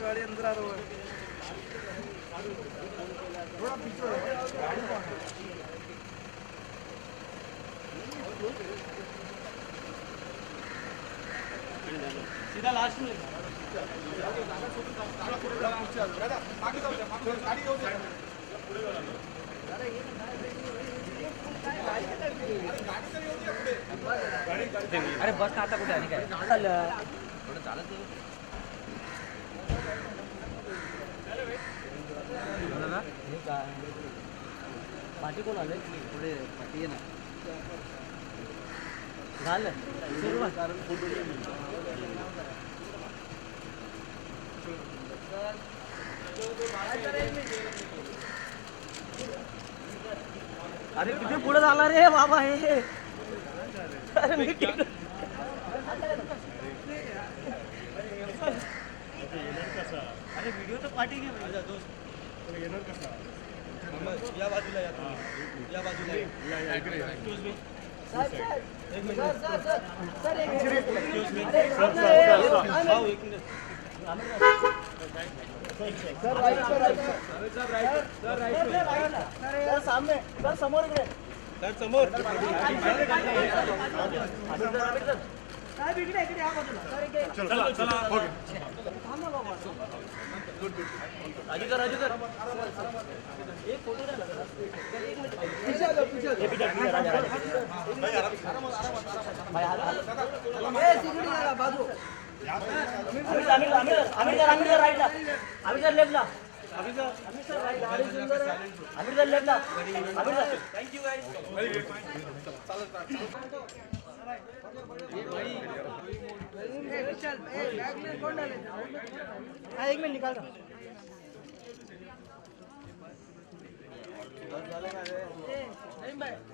गाड़ी अंदर आ रहा है थोड़ा पीछे गाड़ी सीधा लास्ट में अरे बस का आता कुठे आणि काय थोडं चालत पाठी कोण आले पुढे पाठी आहे ना झालं अरे किती पुढे झाला रे बाबा हे अरे व्हिडिओ तर पाठी घे दोस्त येणार कसा या बाजूला या बाजूला समोर समोर एक फोटो बाजू आम्ही लेफ्टला थँक यू गाइस एक मिनट निकाल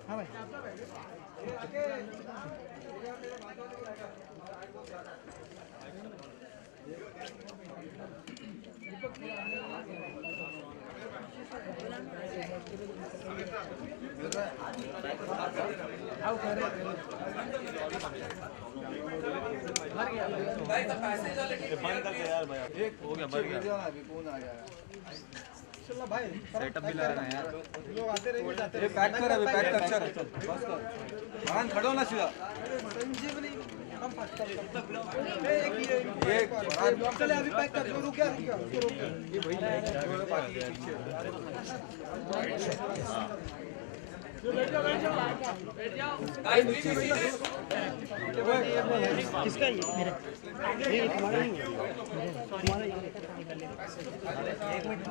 हाँ भाई बंद कर दे यार भाई एक हो गया भर गया अभी कौन आ जाएगा चल भाई सेटअप भी लगा ना यार लोग आते रहेंगे जाते रहेंगे पैक कर अभी पैक कर चल बस कर मान खड़ो ना सीधा एक चले अभी पैक कर रुक गया ये भाई किसका ये मेरा ये तुम्हारा नहीं है तुम्हारा ये एक मिनट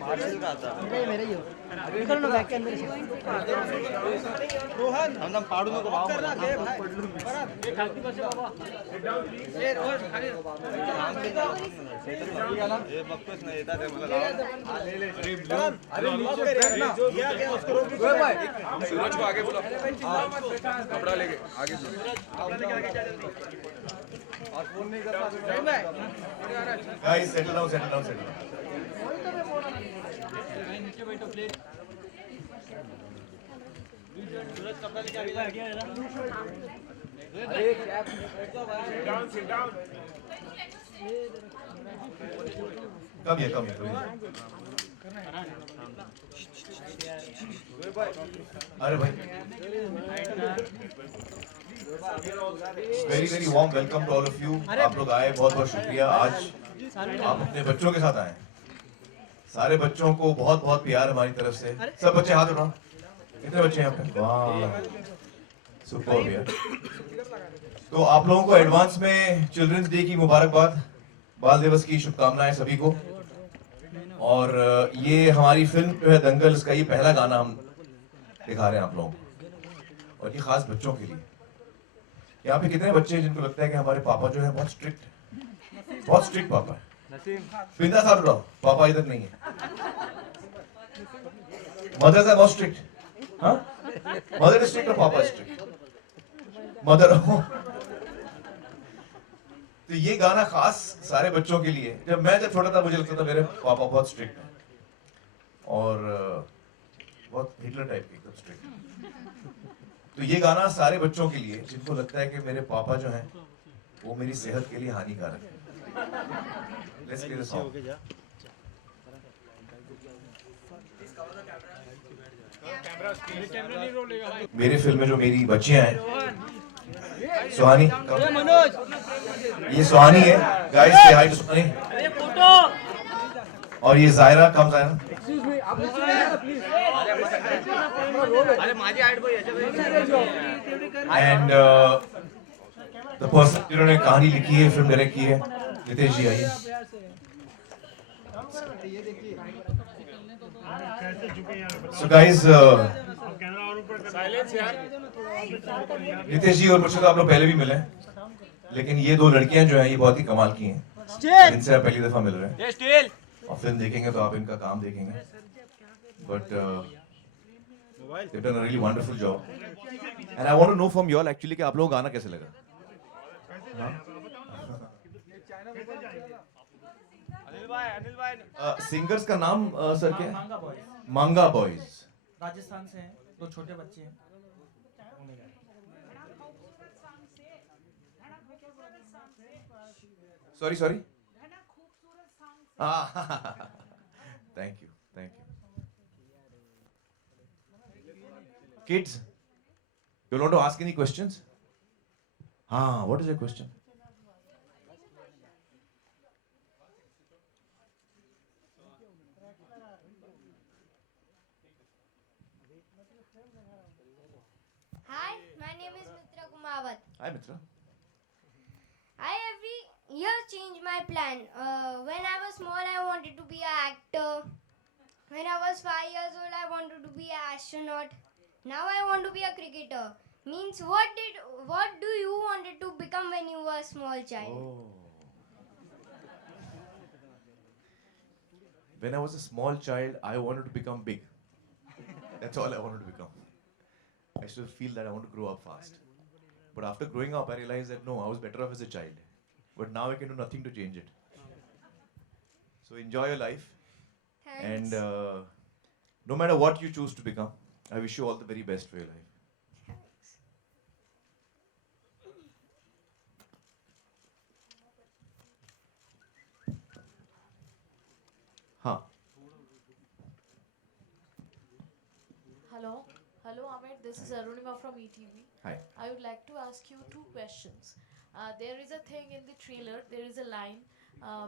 मार्शल का आता ये मेरा ही हो निकल ना बैक के अंदर से रोहन हम पाडू नको भाव करना दे भाई ये खालती बस बाबा ये रोज खाली ये बक्कस नहीं येता ते मला ले अरे नीचे बैठना जो गया उसको रोक भाई सूरज को आगे बोलो कपड़ा लेके आगे और फोन नहीं करना गाइस सेटल डाउन नीचे बैठो प्लीज सूरज कपड़ा लेके आगे आ गया अरे कैप सिट डाउन कम ये अरे भाई very very warm welcome to all of you. आप लोग आए, बहुत बहुत शुक्रिया। आज आप अपने बच्चों के साथ आए, सारे बच्चों को बहुत बहुत प्यार हमारी तरफ से। सब बच्चे हाथ उठाओ, कितने बच्चे हैं यहाँ पे? वाह सुपर भैया। तो आप लोगों को एडवांस में चिल्ड्रंस डे की मुबारकबाद, बाल दिवस की शुभकामनाएं सभी को। और ये हमारी फिल्म जो है दंगल, इसका ये पहला गाना हम दिखा रहे हैं आप लोगों को, और ये खास बच्चों के लिए। यहाँ पे कितने बच्चे हैं जिनको लगता है कि हमारे पापा जो है बहुत स्ट्रिक्ट पापा है? बिंदा साथ उठाओ, पापा इधर नहीं है। मदर बहुत स्ट्रिक्ट, हाँ मदर स्ट्रिक्ट और पापा स्ट्रिक्ट। मदर तो ये गाना खास सारे बच्चों के लिए। जब छोटा था मुझे लगता था मेरे पापा बहुत स्ट्रिक्ट है, और बहुत हिटलर टाइप के एकदम स्ट्रिक्ट। तो ये गाना सारे बच्चों के लिए जिनको लगता है कि मेरे पापा जो हैं वो मेरी सेहत के लिए हानिकारक है. Let's play the song. मेरी फिल्म में जो मेरी बच्चियां हैं, सुहानी, ये सुहानी है, गाइस से हाय टू सुहानी. और ये जायरा, कम जायरा. एंड द पर्सन जिन्होंने कहानी लिखी है, फिल्म डायरेक्ट की है, नितेश जी. आइए. So guys, नितेश जी और मुझसे तो आप लोग पहले भी मिले हैं, लेकिन ये दो लड़कियां जो हैं ये बहुत ही कमाल की हैं. इनसे आप पहली दफा मिल रहे हैं और फिल्म देखेंगे तो आप इनका काम देखेंगे. But they've done a really wonderful job. And I want to know from you all actually कि आप लोगों को गाना कैसे लगा? सिंगर्स का नाम सर क्या है? मांगा बॉयज. मांगा बॉयज. राजस्थान से हैं, दो छोटे बच्चे हैं. Sorry. Thank you. Kids, you want to ask any questions? What is your question? Hi, my name is Mitra Kumawat. Hi, Mitra. I every year change my plan. When I was small, I wanted to be an actor. When I was 5 years old, I wanted to be an astronaut. Now I want to be a cricketer. Means what do you wanted to become when you were a small child? When I was a small child, I wanted to become big. That's all I wanted to become. I used to feel that I want to grow up fast. But after growing up, I realized that no, I was better off as a child. But now I can do nothing to change it. So enjoy your life. Thanks. And no matter what you choose to become, I wish you all the very best for your life. Hello, Amit. This is Arunima from ETV. Hi. I would like to ask you two questions. There is a thing in the trailer. There is a line,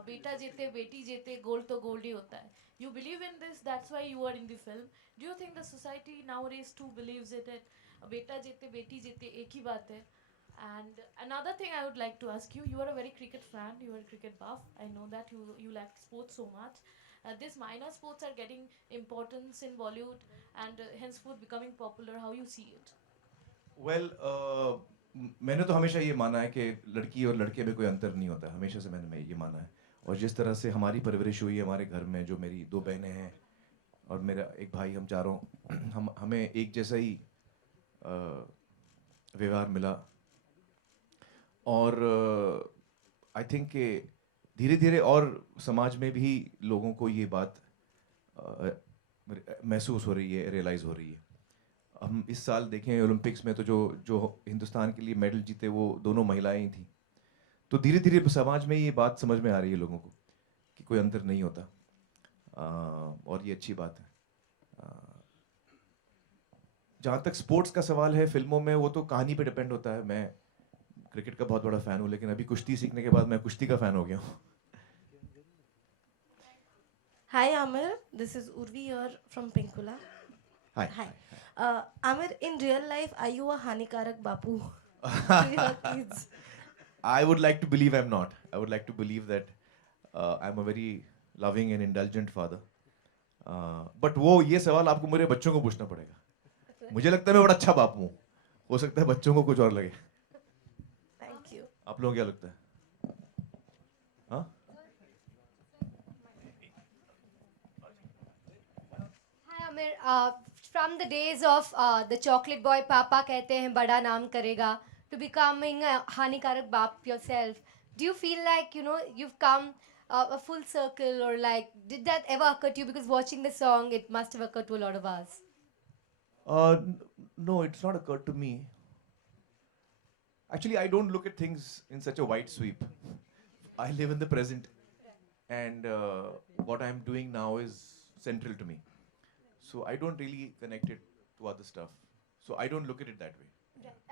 "Beta jete, beti jete, gold to gold hi hota hai." You believe in this? That's why you are in the film. Do you think the society nowadays too believes it? Beta jete, beti jete, ek hi baat hai. And another thing I would like to ask you. You are a very cricket fan. You are a cricket buff. I know that you like sports so much. These minor sports are getting importance in Bollywood and henceforth becoming popular. How you see it? Well, मैंने तो हमेशा ये माना है कि लड़की और लड़के में कोई अंतर नहीं होता. हमेशा से मैंने ये माना है. और जिस तरह से हमारी परवरिश हुई है हमारे घर में, जो मेरी दो बहनें हैं और मेरा एक भाई, हम चारों हमें एक जैसा ही व्यवहार मिला. और आई थिंक कि धीरे धीरे और समाज में भी लोगों को ये बात महसूस हो रही है, रियलाइज़ हो रही है. हम इस साल देखें ओलंपिक्स में तो जो हिंदुस्तान के लिए मेडल जीते वो दोनों महिलाएं ही थी. तो धीरे धीरे समाज में ये बात समझ में आ रही है लोगों को कि कोई अंतर नहीं होता. और ये अच्छी बात है. जहाँ तक स्पोर्ट्स का सवाल है, फिल्मों में वो तो कहानी पे डिपेंड होता है. मैं क्रिकेट का बहुत बड़ा फ़ैन हूँ, लेकिन अभी कुश्ती सीखने के बाद मैं कुश्ती का फ़ैन हो गया हूँ. Hi Amir, this is Urvi here from Pinkula. Hi. Amir, in real life, are you a Hanikarak Bapu to your kids? I would like to believe I'm not. I would like to believe that I'm a very loving and indulgent father. But वो ये सवाल आपको मेरे बच्चों को पूछना पड़ेगा. मुझे लगता है मैं बड़ा अच्छा बाप हूँ. हो सकता है बच्चों को कुछ और लगे. Thank you. आप लोगों को क्या लगता है? हाँ? Hi Amir, from the days of the chocolate boy Papa कहते हैं बड़ा नाम करेगा, to becoming a Hanikarak Bap yourself, do you feel like you've come a full circle, or like did that ever occur to you? Because watching the song, it must have occurred to a lot of us. No, it's not occurred to me. Actually, I don't look at things in such a wide sweep. I live in the present, and what I'm doing now is central to me. So I don't really connect it to other stuff. So I don't look at it that way.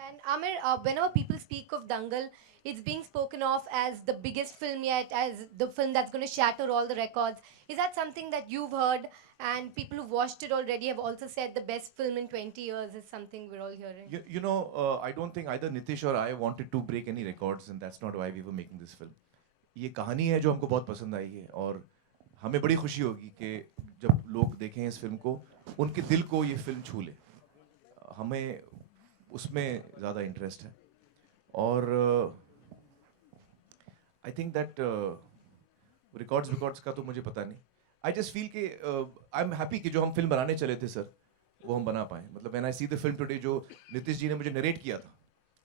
And Amir, whenever people speak of Dangal, it's being spoken of as the biggest film yet, as the film that's going to shatter all the records. Is that something that you've heard, and people who've watched it already have also said the best film in 20 years is something we're all hearing? You know, I don't think either Nitish or I wanted to break any records, and that's not why we were making this film. ये कहानी है जो हमको बहुत पसंद आई है, और हमें बड़ी खुशी होगी कि जब लोग देखें इस फिल्म को, उनके दिल को ये फिल्म छू ले. हमें उसमें ज़्यादा इंटरेस्ट है, और आई थिंक दैट रिकॉर्ड्स का तो मुझे पता नहीं. आई जस्ट फील कि आई एम हैप्पी कि जो हम फिल्म बनाने चले थे सर, वो हम बना पाए. मतलब when I see the film today, जो नीतीश जी ने मुझे नरेट किया था,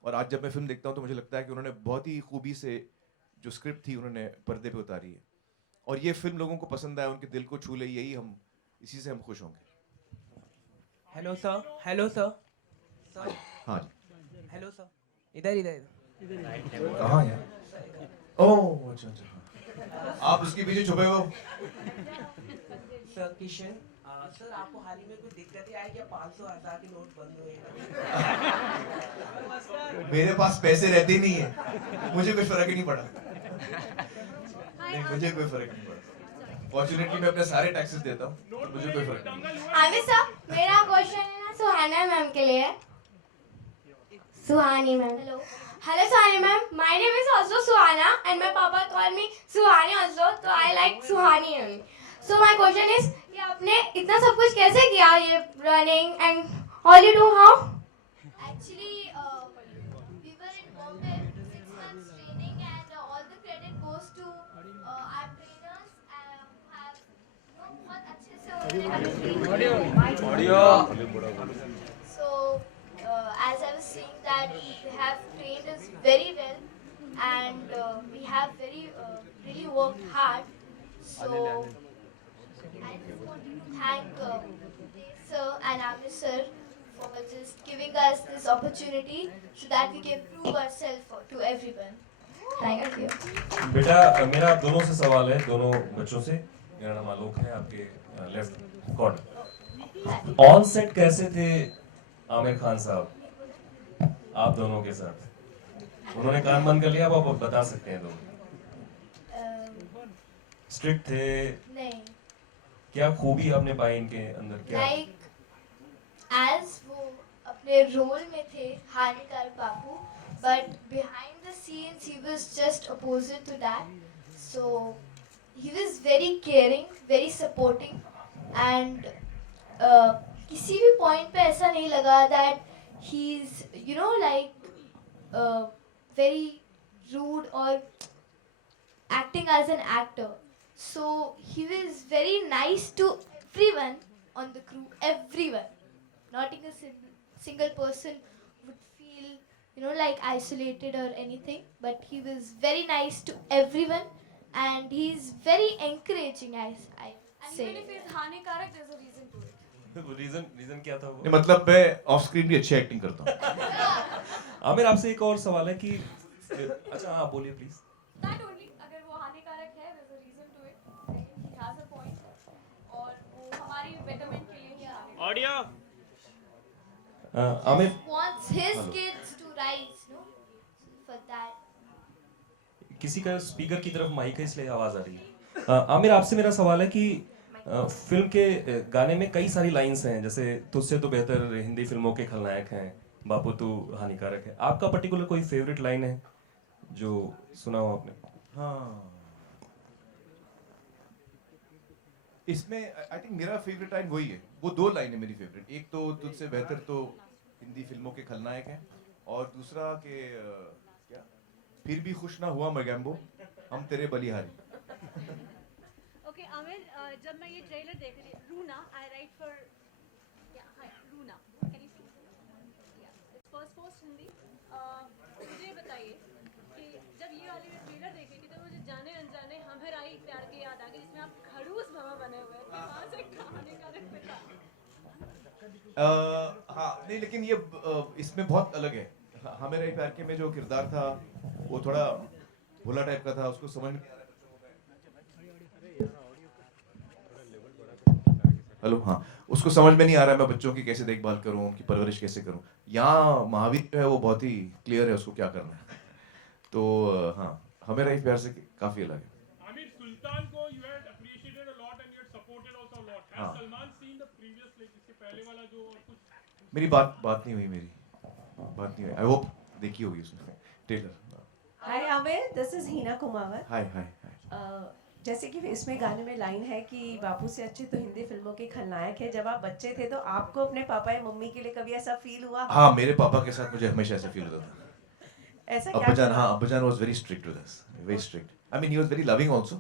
और आज जब मैं फिल्म देखता हूँ तो मुझे लगता है कि उन्होंने बहुत ही खूबी से जो स्क्रिप्ट थी उन्होंने पर्दे पे उतारी है, और ये फिल्म लोगों को पसंद आया, उनके दिल को छू ले, यही हम, इसी से हम खुश होंगे. Hello sir. Hello sir. हाँ हेलो सर. इधर इधर इधर. कहाँ है? ओह अच्छा अच्छा, आप उसके पीछे छुपे हो. सर किशन, सर आपको हाल ही में कोई दिक्कतें आई क्या? 500,000 के नोट बंद हुए. मेरे पास पैसे रहते नहीं है, मुझे कोई फर्क ही नहीं पड़ा. नहीं, मुझे कोई फर्क नहीं पड़ा. फॉर्चुनेटली मैं अपने सारे टैक्सेस देता हूँ, तो मुझे कोई फर्क नहीं. आमिर साहब, मेरा क्वेश्चन है ना सुहाना मैम के लिए. सुहानी ma'am. Hello Suhani ma'am, my name is also Suhana and my papa called me Suhani also, so I like Suhani only. So my question is, कि आपने इतना सब कुछ कैसे किया, ये running and all you do how? Actually, we were in Bombay 6 months training and all the credit goes to our trainers have बहुत अच्छे से उन्होंने audio. So as I was saying that they have trained us very well and we have really worked hard. So I just wanted to thank sir and Amir sir for just giving us this opportunity so that we can prove ourselves to everyone. Thank you. बेटा मेरा आप दोनों से सवाल है, दोनों बच्चों से. मेरा नाम आलोक है, आपके लेफ्ट कॉर्नर. ऑन सेट कैसे थे आमिर खान साहब आप दोनों के साथ? उन्होंने कान बंद कर लिया, आप बता सकते हैं दोनों. स्ट्रिक्ट थे? नहीं. क्या खूबी आपने पाई इनके अंदर? क्या Like as वो अपने रोल में थे हानिकारक बापू, but behind the scenes he was just opposite to that. So he was very caring, very supporting, and किसी भी point पे ऐसा नहीं लगा that he's like very rude or acting as an actor. So he was very nice to everyone on the crew, everyone. Not even a single person would feel like isolated or anything, but he was very nice to everyone and he's very encouraging, I say. And even if it's हानिकारक, there's a reason to it. Reason क्या था वो? नहीं, मतलब मैं of screen भी अच्छी acting करता हूँ. आमिर आपसे एक और सवाल है कि अच्छा आप बोलिए प्लीज. That only, अगर वो हानिकारक है, there's a reason to it. He has a point. और वो हमारी betterment के लिए ही हानिकारक. Audio. Aamir Wants his kids to rise, no? For that. किसी का स्पीकर की तरफ माइक है इसलिए आवाज आ रही है. आमिर आपसे मेरा सवाल है कि फिल्म के गाने में कई सारी लाइंस हैं, जैसे तुझसे तो बेहतर हिंदी फिल्मों के खलनायक हैं, बापू तू हानिकारक है. आपका पर्टिकुलर कोई फेवरेट लाइन है जो सुना हो आपने? हाँ, इसमें आई थिंक मेरा फेवरेट लाइन वही है. वो दो लाइन है मेरी फेवरेट. एक तो तुझसे बेहतर तो हिंदी फिल्मों के खलनायक हैं, और दूसरा के क्या, फिर भी खुश ना हुआ मगैम्बो, हम तेरे बलिहारी. Okay, Amir, जब मैं ये ट्रेलर देख रही रूना, I write for Runa. Can you see? Yeah, it's first post Hindi. मुझे बताइए कि जब ये वाली मैं ट्रेलर देख रही थी तो मुझे जाने अनजाने हम है राई प्यार के याद आ गई, जिसमें आप खड़ूस मामा बने हुए थे. वहाँ से कहानी का रख पिता. हाँ नहीं, लेकिन ये इसमें बहुत अलग है. हमें रही प्यार के में जो किरदार था वो थोड़ा भोला टाइप का था, उसको समझ में हेलो हाँ, उसको समझ में नहीं आ रहा है मैं बच्चों की कैसे देखभाल करूं, उनकी परवरिश कैसे करूं। यहाँ महावीर जो है वो बहुत ही क्लियर है उसको क्या करना है। तो हाँ, हमें रही प्यार से काफी अलग है। आमिर, सुल्तान को you had appreciated a lot and you had supported also a lot. Has हाँ। Salman seen the previous, like इसके पहले वाला जो और कुछ? मेरी बात नहीं हुई, बात नहीं हुई। आई होप देखी होगी उसने trailer. Hi Aamir, this is Heena Kumawat. Hi hi hi. जैसे कि इसमें गाने में लाइन है कि बापू से अच्छे तो हिंदी फिल्मों के खलनायक है। जब आप बच्चे थे तो आपको अपने पापा या मम्मी के लिए कभी ऐसा फील हुआ? हाँ, मेरे पापा के साथ मुझे हमेशा ऐसा फील होता था। ऐसा क्या? अब्बाजान, हाँ, अब्बाजान was very strict with us, very strict. I mean he was very loving also,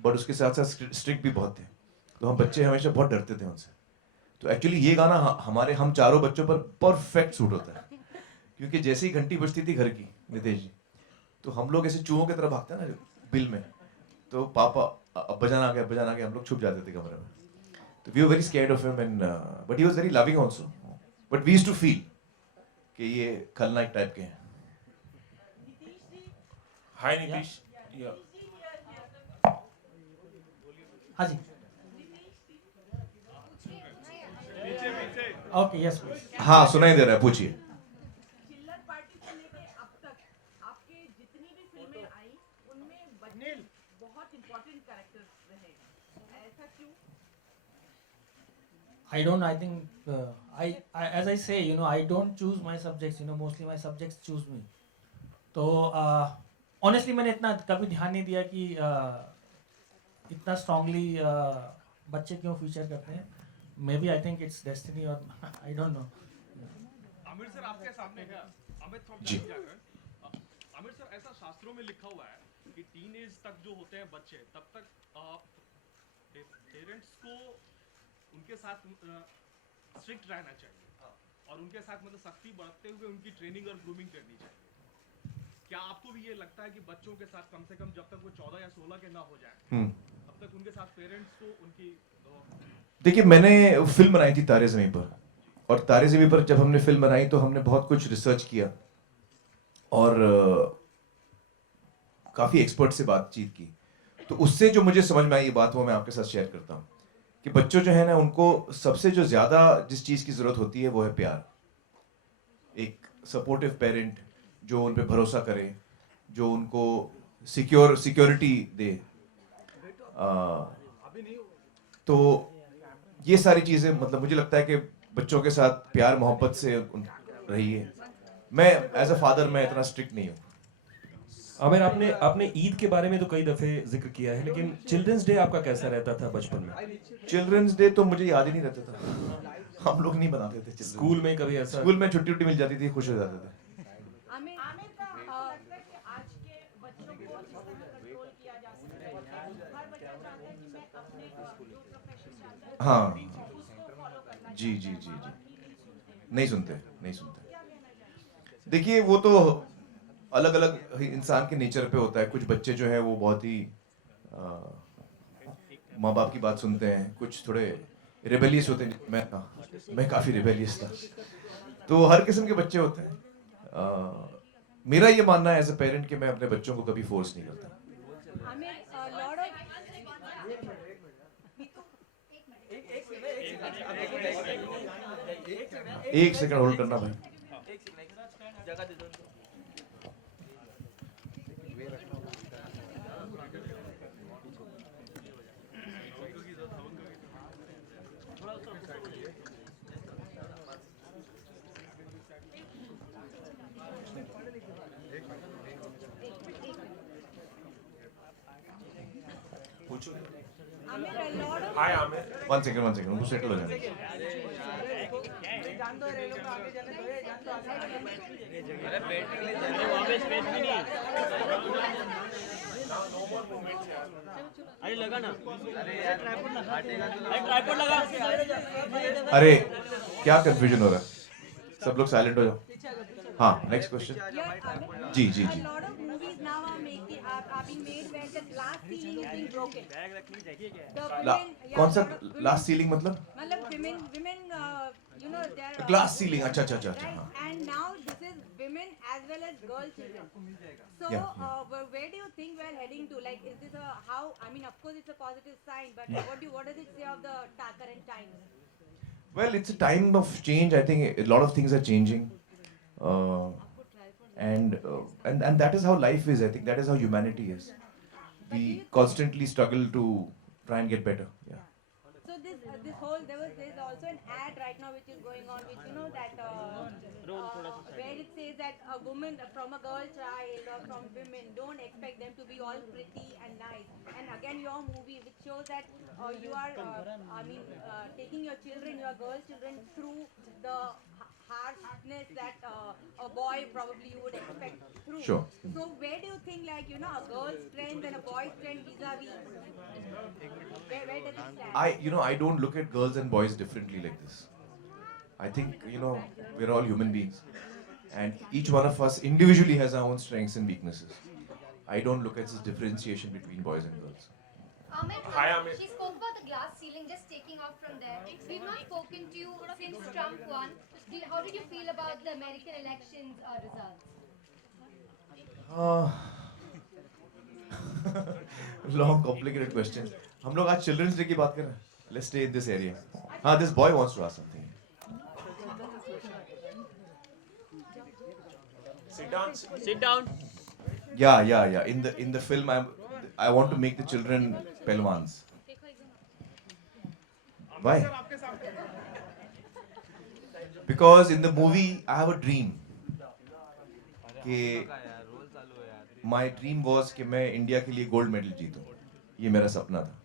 but उसके साथ साथ स्ट्रिक्ट भी बहुत थे। तो हम बच्चे हमेशा बहुत डरते थे उनसे। तो एक्चुअली ये गाना हम चारों बच्चों पर परफेक्ट सूट होता है, क्योंकि जैसे ही घंटी बजती थी घर की, नितेश जी, तो हम लोग ऐसे चूहों की तरह भागते हैं ना बिल में, तो पापा अब्बाजान आ गए, हम लोग छुप जाते थे कमरे में। तो we were very scared of him and but he was very loving also, but we used to feel कि ये खलनायक टाइप के हैं। हाय नीतीश। हाँ जी। Okay, yes please. हाँ, सुनाई दे रहा है, पूछिए। चिल्लर पार्टी से लेके अब तक आपके जितनी भी फिल्में आई उनमें बच्चे बहुत इंपॉर्टेंट कैरेक्टर्स रहे, ऐसा क्यों? I don't. I think as I say, I don't choose my subjects. Mostly my subjects choose me. तो honestly मैंने इतना कभी ध्यान नहीं दिया कि इतना strongly बच्चे क्यों फीचर करते हैं। Maybe I think it's destiny or I don't know. Aamir sir, आपके सामने है अमित फ्रॉम जी। आमिर सर, ऐसा शास्त्रों में लिखा हुआ है कि टीन एज तक जो होते हैं बच्चे, तब तक पेरेंट्स को उनके साथ स्ट्रिक्ट रहना चाहिए और उनके साथ मतलब सख्ती बरतते हुए उनकी ट्रेनिंग और ग्रूमिंग करनी चाहिए। क्या आपको भी ये लगता है कि बच्चों के साथ कम से कम जब तक वो 14 या 16 के ना हो जाए तब तक उनके साथ पेरेंट्स को उनकी देखिए, मैंने फिल्म बनाई थी तारे ज़मीं पर, और तारे ज़मीं पर जब हमने फिल्म बनाई तो हमने बहुत कुछ रिसर्च किया और काफ़ी एक्सपर्ट से बातचीत की। तो उससे जो मुझे समझ में आई ये बात वो मैं आपके साथ शेयर करता हूँ कि बच्चों जो है ना, उनको सबसे जो ज़्यादा जिस चीज़ की ज़रूरत होती है वो है प्यार। एक सपोर्टिव पेरेंट जो उन पे भरोसा करे, जो उनको सिक्योरिटी दे। तो ये सारी चीज़ें मतलब मुझे लगता है कि बच्चों के साथ प्यार मोहब्बत से रही है। मैं एज अ फादर मैं इतना स्ट्रिक्ट नहीं हूँ। आमिर, आपने ईद के बारे में तो कई दफे जिक्र किया है, लेकिन चिल्ड्रंस डे आपका कैसा रहता था बचपन में? चिल्ड्रंस डे तो मुझे याद ही नहीं रहता था, हम लोग नहीं बनाते थे। स्कूल में कभी ऐसा? स्कूल में छुट्टी मिल जाती थी, खुश हो जाते थे। आमिर का लगता है कि आज के बच्चों को जिस तरह कंट्रोल किया जा सकता है, हर बच्चा चाहता है कि मैं अपने जो प्रोफेशन चाहता है हाँ, उसको फॉलो करना जी जी जी जी, नहीं सुनते। देखिए, वो तो अलग अलग इंसान के नेचर पे होता है। कुछ बच्चे जो हैं वो बहुत ही माँ बाप की बात सुनते हैं, कुछ थोड़े रिबेलियस होते हैं। मैं काफ़ी रिबेलियस था, तो हर किस्म के बच्चे होते हैं। मेरा ये मानना है एज अ पेरेंट कि मैं अपने बच्चों को कभी फोर्स नहीं करता। एक सेकंड होल्ड करना भाई। हाय आमिर, वन सेकंड उनको सेटल हो जाने। अरे लगा ना, ट्राइपॉड लगा। अरे क्या कंफ्यूजन हो रहा है, सब लोग साइलेंट हो जाओ। हाँ, नेक्स्ट क्वेश्चन। जी जी जी। movies now are making, आप being made where the glass ceiling is being broken. The कौन सा लास्ट सीलिंग मतलब? मतलब women, you know, they're glass ceiling, अच्छा अच्छा अच्छा right? हाँ. And now this is women as well as girl children. So where do you think we're heading to? Like, is this how? I mean, of course, it's a positive sign, but what does it say of the current times? Well, it's a time of change. I think a lot of things are changing, and that is how life is. I think that is how humanity is. We constantly struggle to try and get better. Yeah. So this whole there's also an ad right now which is going on, which you know that where it says that a woman from a girl child or from women, don't expect them to be all pretty and nice. And again, your movie which shows that you are taking your children, your girl children, through the harshness that a boy probably you would expect through. Sure. So where do you think, like, you know, a girl's strength and a boy's strength vis-a-vis, where does it stand? I don't look at girls and boys differently like this. I think, we're all human beings, and each one of us individually has our own strengths and weaknesses. I don't look at this differentiation between boys and girls. Hi, Amit. She spoke about the glass ceiling, just taking off from there. We've not spoken to you since Trump won. How did you feel about the American elections results? Long, complicated question. हम लोग आज children's day की बात कर रहे हैं. Let's stay in this area. This boy wants to ask something. Sit down. Yeah. In the film, I want to make the children Pelwans. Why? Because in the movie, I have a dream. My dream was कि मैं India के लिए gold medal जीतूं. ये मेरा सपना था,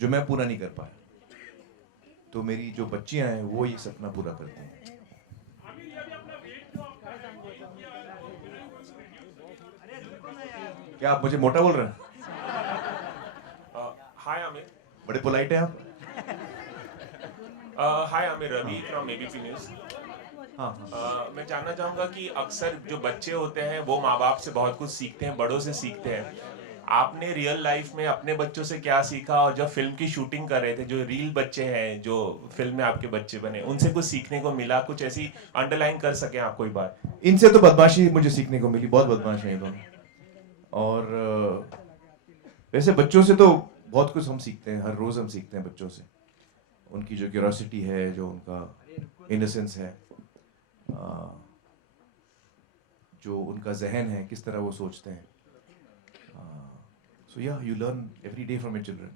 जो मैं पूरा नहीं कर पाया. तो मेरी जो बच्चियां हैं, वो ये सपना पूरा करती हैं. क्या आप मुझे मोटा बोल रहे हैं? हाय आमिर. बड़े पोलाइट हैं आप. Hi Aamir, Ravi from ABP news. मैं जानना चाहूँगा कि अक्सर जो बच्चे होते हैं वो माँ बाप से बहुत कुछ सीखते हैं, बड़ों से सीखते हैं. आपने रियल लाइफ में अपने बच्चों से क्या सीखा, और जब फिल्म की शूटिंग कर रहे थे, जो रियल बच्चे हैं जो फिल्म में आपके बच्चे बने, उनसे कुछ सीखने को मिला? कुछ ऐसी अंडरलाइन कर सके आप कोई बात? इनसे तो बदमाशी मुझे सीखने को मिली. बहुत बदमाश हैं ये दोनों. और वैसे बच्चों से तो बहुत कुछ हम सीखते हैं. हर रोज हम सीखते हैं बच्चों से. उनकी जो क्यूरियोसिटी है, जो उनका इनोसेंस है, जो उनका जहन है, किस तरह वो सोचते हैं. So yeah, you learn every day from your children.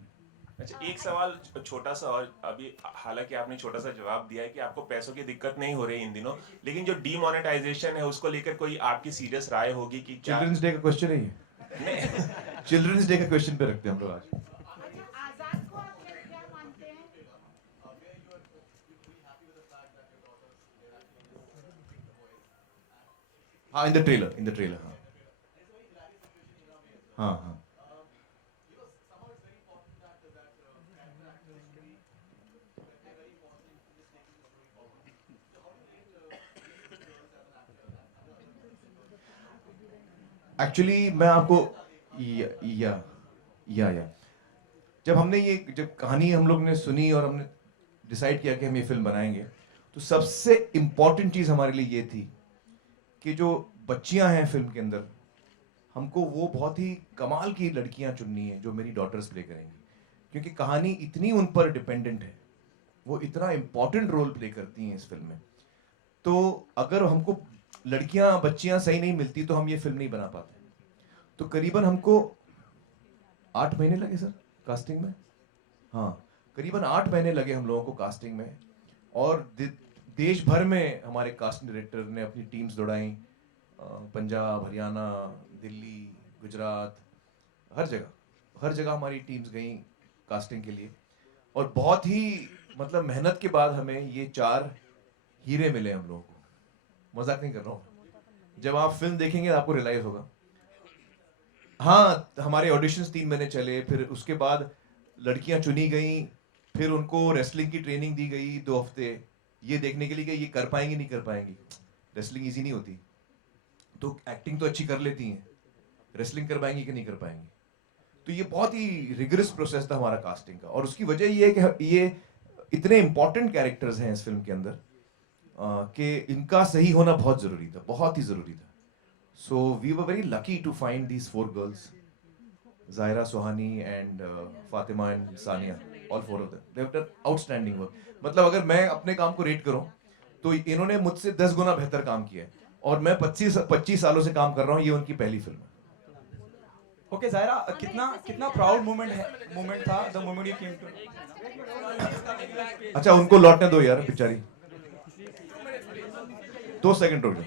अच्छा, एक सवाल छोटा सा और, अभी हालांकि आपने छोटा सा जवाब दिया है कि आपको पैसों की दिक्कत नहीं हो रही इन दिनों, लेकिन जो डीमोनेटाइजेशन है उसको लेकर कोई आपकी सीरियस राय होगी कि क्या? चिल्ड्रंस डे का क्वेश्चन है ये. चिल्ड्रंस डे का क्वेश्चन पे रखते हैं हम लोग आज. आजाद को आप क्या मानते हैं? हाँ, in the trailer. हाँ. एक्चुअली मैं आपको जब कहानी हम लोग ने सुनी और हमने डिसाइड किया कि हम ये फिल्म बनाएंगे, तो सबसे इम्पोर्टेंट चीज़ हमारे लिए ये थी कि जो बच्चियां हैं फिल्म के अंदर, हमको वो बहुत ही कमाल की लड़कियां चुननी है जो मेरी डॉटर्स प्ले करेंगी. क्योंकि कहानी इतनी उन पर डिपेंडेंट है, वो इतना इम्पोर्टेंट रोल प्ले करती हैं इस फिल्म में. तो अगर हमको बच्चियां सही नहीं मिलती तो हम ये फिल्म नहीं बना पाते. तो करीबन हमको 8 महीने लगे सर कास्टिंग में. हाँ, करीबन 8 महीने लगे हम लोगों को कास्टिंग में. और देश भर में हमारे कास्टिंग डायरेक्टर ने अपनी टीम्स दौड़ाई. पंजाब, हरियाणा, दिल्ली, गुजरात, हर जगह हमारी टीम्स गई कास्टिंग के लिए. और बहुत ही मतलब मेहनत के बाद हमें ये 4 हीरे मिले हम लोगों को. मजाक नहीं कर रहा हूँ. जब आप फिल्म देखेंगे आपको रियलाइज होगा. हाँ, हमारे ऑडिशंस 3 महीने चले. फिर उसके बाद लड़कियां चुनी गई. फिर उनको रेसलिंग की ट्रेनिंग दी गई 2 हफ्ते, ये देखने के लिए कि ये कर पाएंगी नहीं कर पाएंगी. रेसलिंग इजी नहीं होती. तो एक्टिंग तो अच्छी कर लेती हैं, रेसलिंग कर पाएंगी कि नहीं कर पाएंगी. तो ये बहुत ही रिगरस प्रोसेस था हमारा कास्टिंग का, और उसकी वजह ये है कि ये इतने इंपॉर्टेंट कैरेक्टर्स हैं इस फिल्म के अंदर कि इनका सही होना बहुत ज़रूरी था, बहुत ही ज़रूरी था. So we were very lucky to find these 4 girls, Zaira, Sohani and Fatima and Sania, all 4 of them. They have done outstanding work. मतलब अगर मैं अपने काम को रेट करूं तो इन्होंने मुझसे 10 गुना बेहतर काम किया है, और मैं 25 सालों से काम कर रहा हूं, ये उनकी पहली फिल्म है. ओके जायरा, कितना प्राउड मोमेंट था the moment you came to. अच्छा उनको लौटने दो यार बेचारी, 2 सेकंड रुक जाओ.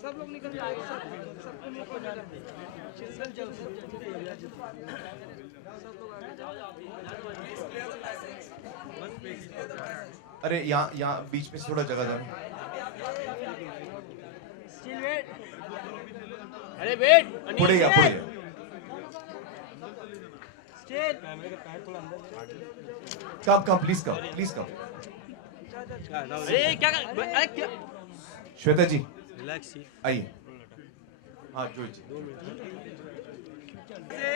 सब लोग निकल जाए, सबको मौका जाने चल चल अरे यहाँ बीच में थोड़ा जगह जाना. अरे वेट, पुढे या कम प्लीज कम. अरे क्या श्वेता जी रिलैक्स आइए. हाँ जोई जी.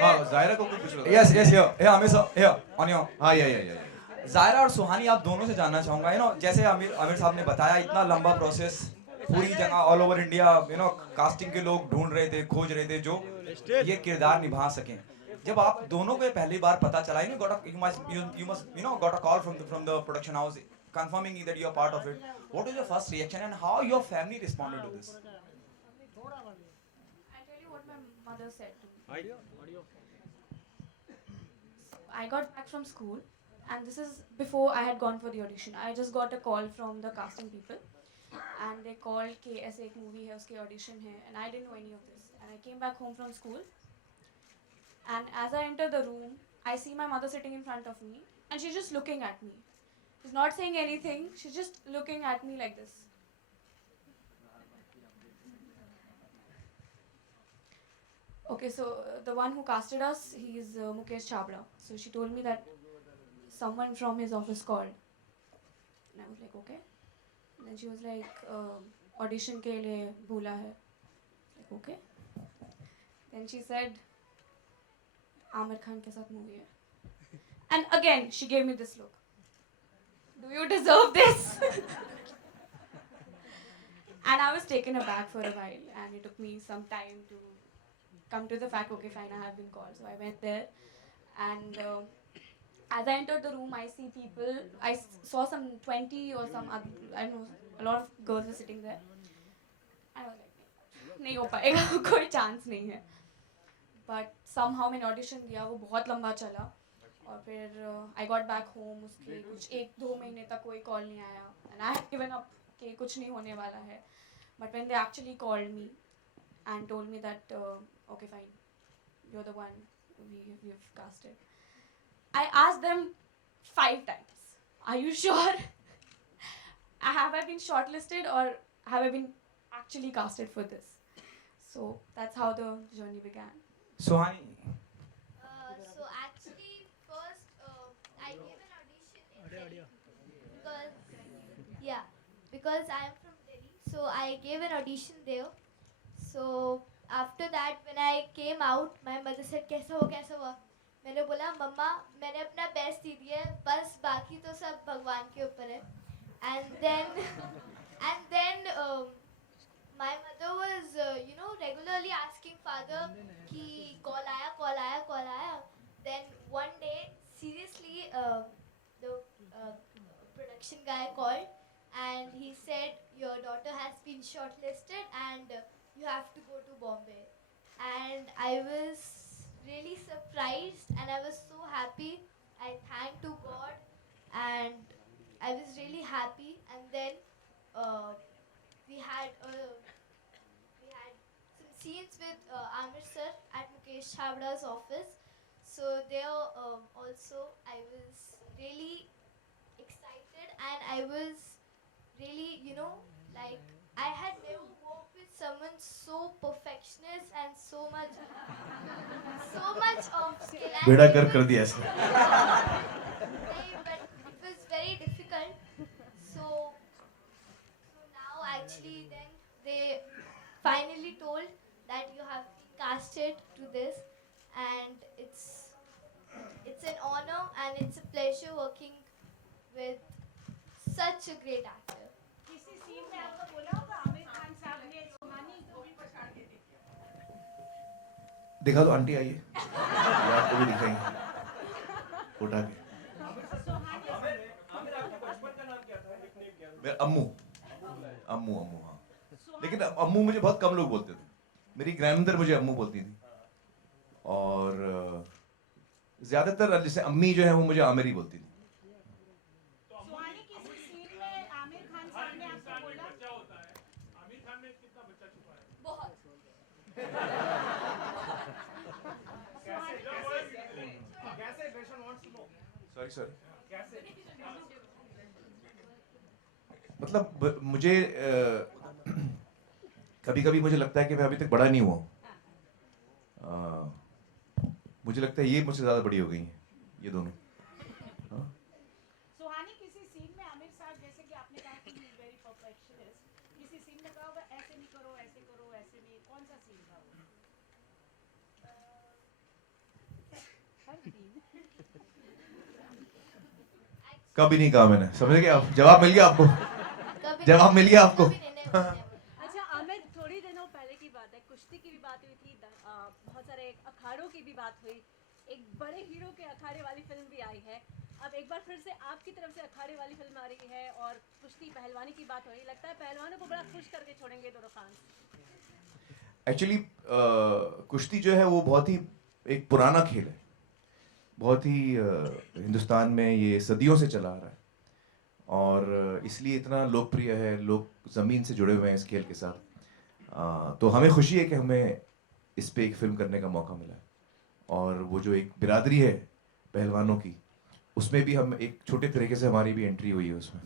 हाँ जायरा को कुछ पूछ रहा था. Yes here Aamir sir, here on your. हाँ या जायरा और सुहानी, आप दोनों से जानना चाहूंगा, यू नो जैसे आमिर साहब ने बताया, इतना लंबा प्रोसेस, पूरी जगह all over India you know casting के लोग ढूंढ रहे थे, खोज रहे थे जो ये किरदार निभा सकें. जब आप दोनों को पहली बार पता चला, you must got a call from the production house confirming that you are part of it. What was your first reaction and how your family responded to this? I'll tell you what my mother said to me. I got back from school, and this is before I had gone for the audition. I just got a call from the casting people, and they called कि ऐसे एक movie है, उसके audition है, and I didn't know any of this. And I came back home from school, and as I enter the room, I see my mother sitting in front of me, and she's just looking at me. She's not saying anything. She's just looking at me like this. Okay, so the one who casted us, he's Mukesh Chabra. So she told me that someone from his office called. And I was like, okay. And then she was like, audition ke liye bola hai. Like, okay. Then she said, Aamir Khan ke saath movie hai. And again, she gave me this look. Do you deserve this? And I was taken aback for a while, and it took me some time to come to the fact, okay, fine, I have been called. So I went there, and as I entered the room, I see people. I saw some 20 or some other, I don't know, a lot of girls were sitting there. I was like, नहीं हो पाएगा, कोई chance नहीं है. But somehow मैंने audition दिया, वो बहुत लंबा चला. और फिर I got back home, उसके कुछ 1-2 महीने तक कोई कॉल नहीं आया, and I had given up कि कुछ नहीं होने वाला है. But when they actually called me and told me that okay fine, you're the one we've casted, I asked them 5 times, are you sure? Have I been shortlisted or have I been actually casted for this? So that's how the journey began. Sohani. So actually, first I gave an audition because I am from Delhi. So I gave an audition there. So after that, when I came out, my mother said, कैसा हुआ? मैंने बोला, मम्मा मैंने अपना best दे दिया है, बस बाकी तो सब भगवान के ऊपर है. And then my mother was regularly asking father कि call आया. Then one day, seriously, the production guy called and he said, your daughter has been shortlisted and you have to go to Bombay. And I was really surprised and I was so happy. I thanked to God and I was really happy. And then we had some scenes with Aamir sir at Mukesh Chabra's office. So there also I was really excited and I was really, I had never worked with someone so perfectionist and so much of skill. बेड़ा कर दिया इसने. नहीं, but working with such a great actor. किसी scene में आपको बोला होगा आमिर खान साहब ने सुहानी को भी पछाड़ के देखा? दिखा दो आंटी, आइए आपको भी दिखाएंगे उठा के। मेरा अम्मू अम्मू अम्मू हाँ, लेकिन अम्मू मुझे बहुत कम लोग बोलते थे। मेरी ग्रैंडमदर मुझे अम्मू बोलती थी, और ज्यादातर जैसे अम्मी जो है वो मुझे आमिर ही बोलती थी। सुहानी किसी सीन में आमिर खान साहब ने आपको बोला? बच्चा होता है, आमिर खान में कितना बच्चा छुपा है? बहुत। कैसे Resham wants to know? Sorry कैसे? मतलब मुझे कभी कभी मुझे लगता है कि मैं अभी तक बड़ा नहीं हुआ। मुझे लगता है ये मुझसे ज्यादा बड़ी हो गई हैं ये दोनों। सुहानी किसी सीन में आमिर साहब, जैसे कि आपने कहा कि ही इज वेरी परफेक्शनिस्ट, किसी सीन में कहा होगा ऐसे नहीं करो, ऐसे करो, ऐसे नहीं, कौन सा सीन था वो? कभी नहीं कहा मैंने, समझ गए आप? जवाब मिल गया आपको? जवाब मिल गया आपको? अच्छा आमिर, थोड़ी दिनों पहले की बात है, कुश्ती की भी बात हुई थी, बहुत सारे अखाड़ों की भी बात हुई, एक बड़े हीरो के अखाड़े वाली फिल्म भी आई है। अब एक बार फिर से आपकी तरफ से अखाड़े वाली फिल्म आ रही है और कुश्ती पहलवानी की बात हो रही है, लगता है पहलवानों को बड़ा खुश करके छोड़ेंगे दोनों फैंस। एक्चुअली कुश्ती जो है वो बहुत ही एक पुराना खेल है, बहुत ही हिंदुस्तान में ये सदियों से चला आ रहा है, और इसलिए इतना लोकप्रिय है, लोग ज़मीन से जुड़े हुए हैं इस खेल के साथ। तो हमें खुशी है कि हमें इस पे एक फिल्म करने का मौका मिला है, और वो जो एक बिरादरी है पहलवानों की, उसमें भी हम एक छोटे तरीके से हमारी भी एंट्री हुई है उसमें।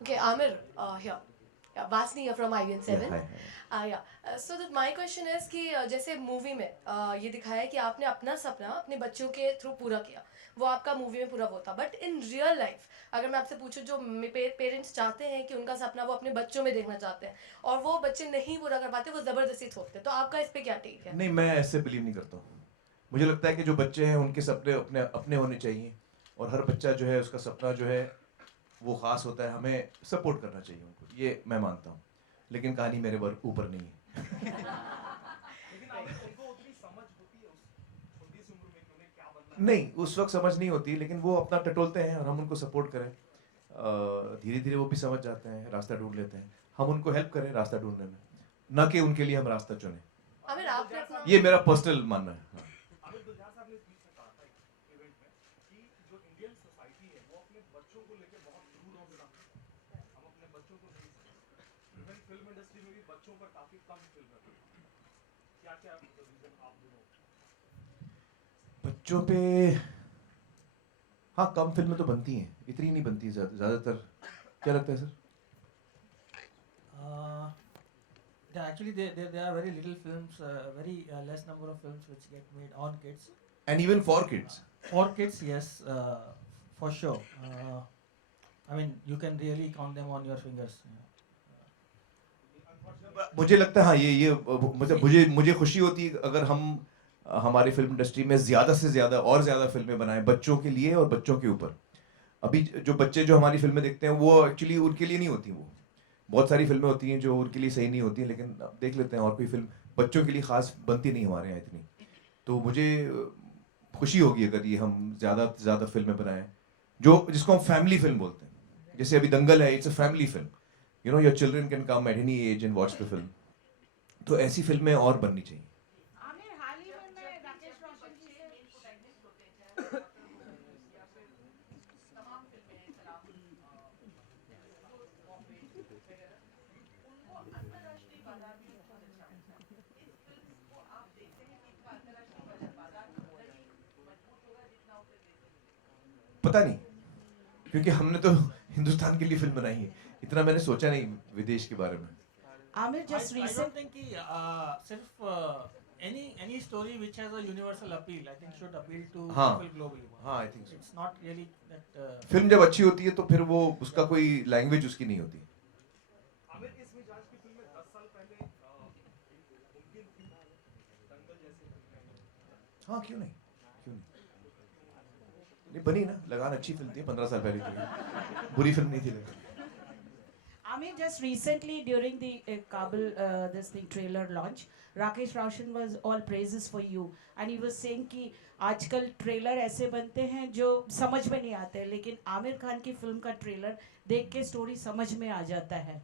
Okay, Amir, here. Yeah, Vasni here from IVN7. Yeah, hi. Yeah. So that my question is कि जैसे मूवी में ये दिखाया है कि आपने अपना सपना अपने बच्चों के थ्रू पूरा किया, वो आपका मूवी में पूरा होता, बट इन रियल लाइफ अगर मैं आपसे पूछूं, जो पेरेंट्स चाहते हैं कि उनका सपना वो अपने बच्चों में देखना चाहते हैं और वो बच्चे नहीं पूरा कर पाते, वो ज़बरदस्ती थोपते हैं, तो आपका इस पे क्या टेक है? नहीं, मैं ऐसे बिलीव नहीं करता हूँ। मुझे लगता है कि जो बच्चे हैं उनके सपने अपने अपने होने चाहिए, और हर बच्चा जो है उसका सपना जो है वो ख़ास होता है, हमें सपोर्ट करना चाहिए उनको, ये मैं मानता हूँ। लेकिन कहानी मेरे ऊपर नहीं है। नहीं, उस वक्त समझ नहीं होती, लेकिन वो अपना टटोलते हैं और हम उनको सपोर्ट करें, धीरे धीरे वो भी समझ जाते हैं, रास्ता ढूंढ लेते हैं, हम उनको हेल्प करें रास्ता ढूंढने में, न कि उनके लिए हम रास्ता चुनें। आमिर, आपने अपना ये मेरा पर्सनल मानना है। आमिर गुलजार साहब ने इस बीच में कहा था एक इवेंट में कि जो इंडियन सोसाइटी है वो अपने बच्चों को लेकर बहुत दूर हो गया, हम अपने बच्चों को नहीं समझते। इवन फिल्म इंडस्ट्री में भी बच्चों पर काफी कम फिल्म है। क्या क्या रीजन आप दोनों? बच्चों पे हाँ, कम फिल्में तो बनती हैं, इतनी नहीं बनती ज्यादातर। क्या लगता है sir? Actually, there are very little films, very less number of films which get made on kids. And even for kids. For kids, yes, for sure. I mean, you can really count them on your fingers. मुझे लगता है हाँ, ये मतलब मुझे खुशी होती है अगर हम हमारी फिल्म इंडस्ट्री में ज़्यादा से ज़्यादा और ज़्यादा फिल्में बनाएं बच्चों के लिए और बच्चों के ऊपर। अभी जो बच्चे जो हमारी फिल्में देखते हैं वो एक्चुअली उनके लिए नहीं होती, वो बहुत सारी फिल्में होती हैं जो उनके लिए सही नहीं होती हैं, लेकिन अब देख लेते हैं और कोई फिल्म बच्चों के लिए खास बनती नहीं हमारे यहाँ इतनी। तो मुझे खुशी होगी अगर ये हम ज़्यादा से ज़्यादा फिल्में बनाएं जिसको हम फैमिली फिल्म बोलते हैं। जैसे अभी दंगल है, it's a family film, you know, your children can come at any as and watch the film. तो ऐसी फिल्में और बननी चाहिए। आमिर, हाल ही में मैं राकेश रोशन जी से तमाम फिल्में हैं सलाम, उनको अंतर्राष्ट्रीय बाजार में बहुत अच्छा मिलता है। इस फिल्म को आप देखते हैं कि इनका अंतर्राष्ट्रीय बाजार उतना ही मजबूत होगा जितना उसे देश। पता नहीं, क्योंकि हमने तो हिंदुस्तान के लिए फिल्म बनाई है, इतना मैंने सोचा नहीं विदेश के बारे में। Amir, just I recent. don't think कि सिर्फ any story which has a universal appeal, I think should appeal to हाँ, people globally. हाँ, I think so. It's not really that. Film जब अच्छी होती है तो फिर वो उसका कोई लैंग्वेज उसकी नहीं होती। आमिर, इस मिजाज की फिल्में 10 साल पहले मुमकिन थी, दंगल जैसी फिल्में? हाँ, क्यों नहीं, क्यों नहीं। नहीं बनी ना, लगान अच्छी फिल्म थी, 15 साल पहले की, बुरी फिल्म नहीं थी लगान। I mean, just recently during the Kabul this thing trailer launch, Rakesh Roshan was all praises for you, and he was saying कि आजकल ट्रेलर ऐसे बनते हैं जो समझ में नहीं आते, लेकिन आमिर खान की फिल्म का ट्रेलर देख के स्टोरी समझ में आ जाता है।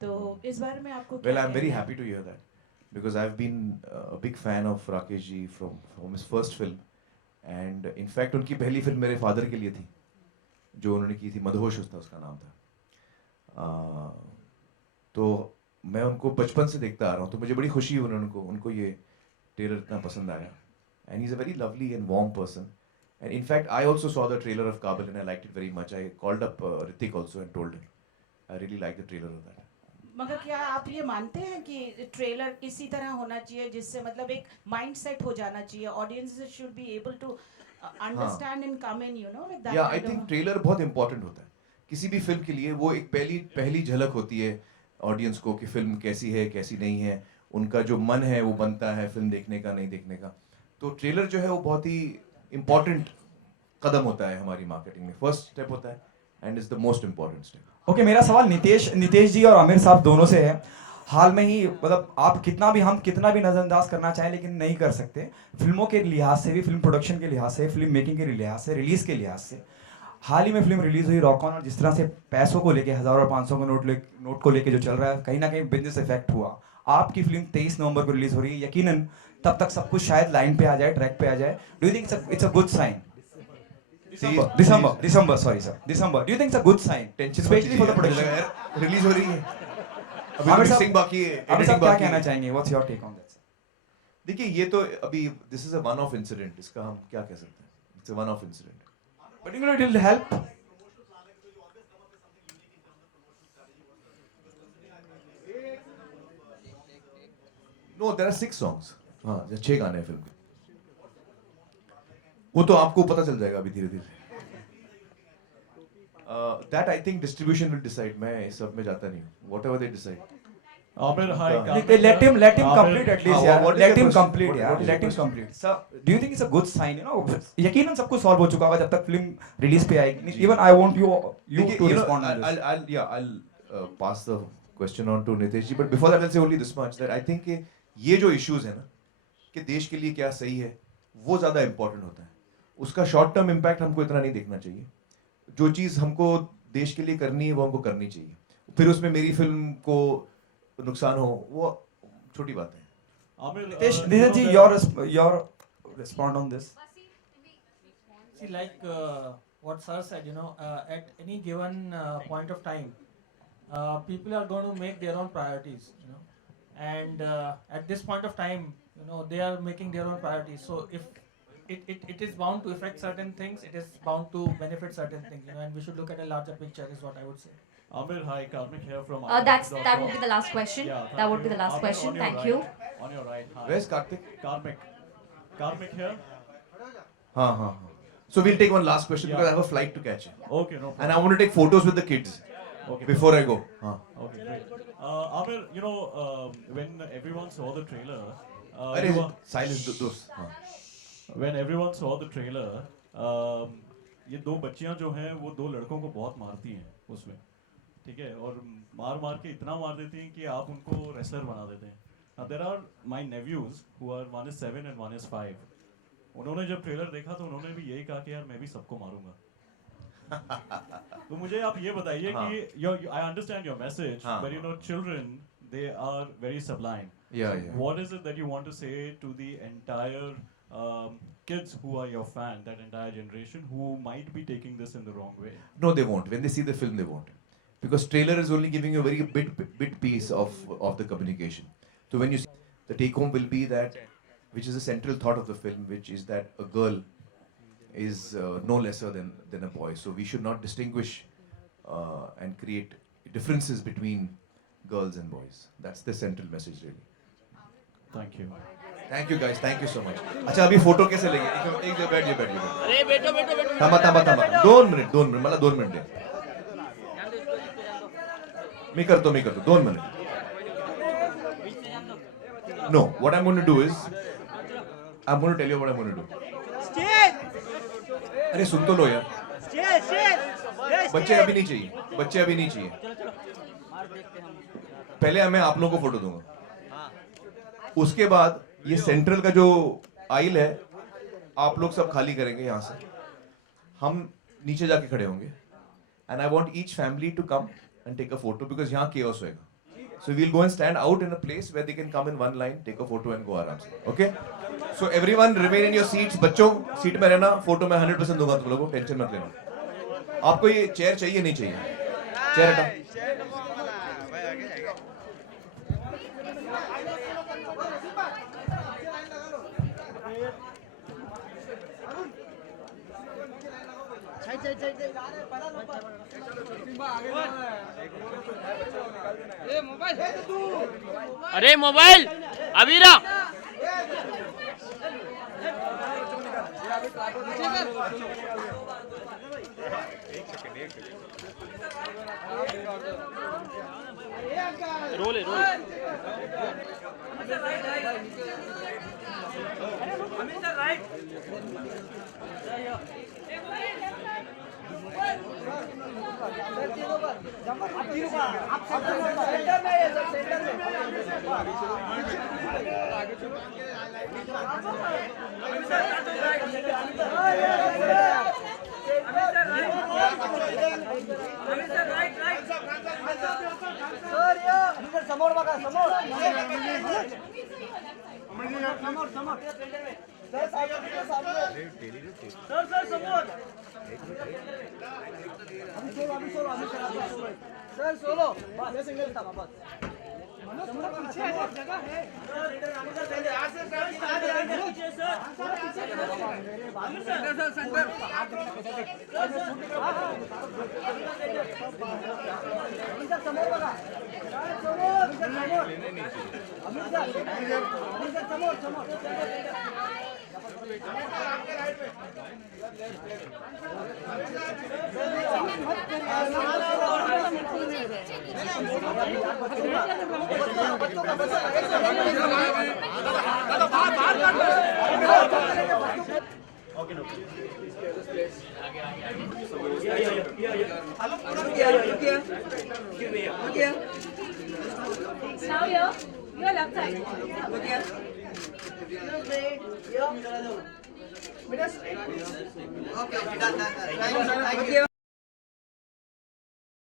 तो इस बारे में आपको Well, I'm very happy to hear that because I've been a big fan of Rakesh ji from his first film, and in fact उनकी पहली फिल्म मेरे फादर के लिए थी, जो उन्होंने की थी, मदहोश उसका नाम था। तो मैं उनको बचपन से देखता आ रहा हूँ, तो मुझे बड़ी खुशी हुई उनको ये ट्रेलर इतना पसंद आया, and he's a very lovely and warm person, and in fact I also saw the trailer of Kabul and I liked it very much. I called up Hrithik also and told him I really like the trailer of that. मगर क्या आप ये मानते हैं कि trailer इसी तरह होना चाहिए जिससे मतलब एक माइंड सेट हो जाना चाहिए, audience should be able to understand and come in, you know, with that? Yeah I think trailer बहुत इंपॉर्टेंट होता है किसी भी फिल्म के लिए। वो एक पहली झलक होती है ऑडियंस को कि फिल्म कैसी है कैसी नहीं है, उनका जो मन है वो बनता है फिल्म देखने का नहीं देखने का। तो ट्रेलर जो है वो बहुत ही इंपॉर्टेंट कदम होता है हमारी मार्केटिंग में, फर्स्ट स्टेप होता है and is the most important step. Okay, मेरा सवाल नितेश जी और आमिर साहब दोनों से है। हाल में ही मतलब आप हम कितना भी नज़रअंदाज करना चाहें लेकिन नहीं कर सकते, फिल्मों के लिहाज से भी, फिल्म प्रोडक्शन के लिहाज से, फिल्म मेकिंग के लिहाज से, रिलीज़ के लिहाज से, हाल ही में फिल्म रिलीज हुई रॉक ऑन, और जिस तरह से पैसों को लेके 1000 और 500 के नोट को लेके जो चल रहा है, कहीं ना कहीं बिजनेस इफेक्ट हुआ। आपकी फिल्म 23 नवंबर को रिलीज हो रही है, यकीनन तब तक सब कुछ शायद लाइन पे आ जाए, ट्रैक पे आ जाए। Do you think it's a good sign? December sorry sir, December. Do you think it's a good sign specially for the production? Release हो रही है, अभी तो मिक्सिंग बाकी है, एडिटिंग बाकी है। क्या कहना चाहेंगे? What's your take on that? देखिए ये तो अभी this is a one off incident, इसका हम क्या कह सकते हैं, it's a one off incident. But it will help. No, there are 6 songs. हाँ, 6 गाने हैं फिल्म के। वो तो आपको पता चल जाएगा अभी धीरे धीरे। That I think distribution will decide. मैं इस सब में जाता नहीं हूँ। Whatever they decide. Amir, hi. Let him complete at least. Yeah. Let him complete. Yeah. Let him complete. Sir, do you think it's a good sign? You know, यकीनन सब कुछ सॉल्व हो चुका होगा जब तक फिल्म रिलीज पे आएगी. Even I want you to respond on this. I'll pass the question on to Nitesh ji, but before that I'll say only this much, that I think ये जो issues है ना कि देश के लिए क्या सही है, वो ज़्यादा important होता है। उसका शॉर्ट टर्म इम्पैक्ट हमको इतना नहीं देखना चाहिए। जो चीज़ हमको देश के लिए करनी है वो हमको करनी चाहिए, फिर उसमें मेरी फिल्म को नुकसान हो वो छोटी बात है। Nitesh ji, your respond on this. See, like what sir said, you know, at any given point of time, people are going to make their own priorities, you know, and at this point of time, you know, they are making their own priorities. So if it is bound to affect certain things, it is bound to benefit certain things, you know, and we should look at a larger picture is what I would say. Amir, hi, Karmik here from that would be the last question. Yeah, that would be the last question. Thank you. On your right. Hi. Where's Karthik? Karmik here. हाँ. So we'll take one last question because I have a flight to catch. Okay, no problem. And I want to take photos with the kids. Okay. Before I go. Okay, great. Amir, you know, when everyone saw the trailer, silence दोस्त. When everyone saw the trailer, ये 2 बच्चियां जो हैं वो 2 लड़कों को बहुत मारती हैं उसमें, ठीक है, और मार के इतना मार देती हैं कि आप उनको रेसलर बना देते हैं। Now there are my nephews who are, one is 7 and one is 5. उन्होंने जब ट्रेलर देखा तो उन्होंने भी यही कहा कि यार मैं भी सबको मारूंगा। तो मुझे आप ये बताइए कि I understand your message, but you know children, they are very sublime. Yeah. What is it that you want to say to the entire kids who are your fan, that entire generation who might be taking this in the wrong way? No, they won't. When they see the film, they won't. Because trailer is only giving you a very bit piece of the communication. So when you see, the take home will be that, which is the central thought of the film, which is that a girl is no lesser than a boy. So we should not distinguish and create differences between girls and boys. That's the central message really. Thank you. Thank you guys. Thank you so much. अच्छा अभी photo कैसे लेंगे? एक बैठ अरे बैठो थांबा 2 minute मला 2 मिनिट दे. मी करतो 2 minute. No, what I'm going to do is I'm going to tell you what I'm going to do. अरे सुन तो लो यार, बच्चे अभी नहीं चाहिए, बच्चे अभी नहीं चाहिए। पहले मैं आप लोगों को फोटो दूंगा, उसके बाद ये सेंट्रल का जो आइल है आप लोग सब खाली करेंगे, यहाँ से हम नीचे जाके खड़े होंगे and I want each family to come and take a photo because यहाँ केओस होएगा। So we'll go and stand out in a place where they can come in one line, take a photo and go आराम से, okay? So everyone remain in your seats, बच्चों seat में रहना, photo में 100% दूंगा तुम लोगों को, टेंशन मत लेना। आपको ये चेयर चाहिए नहीं चाहिए? चेयर हटा। अरे मोबाइल अबीरा रोले रोले समोर बघा, समोर समोर समोर सर समोर अभी सोलो सर सोलो बस सिंगल था बस पीछे जगह है समोर बघा समोर समोर Now your left side. Okay, done. Thank you.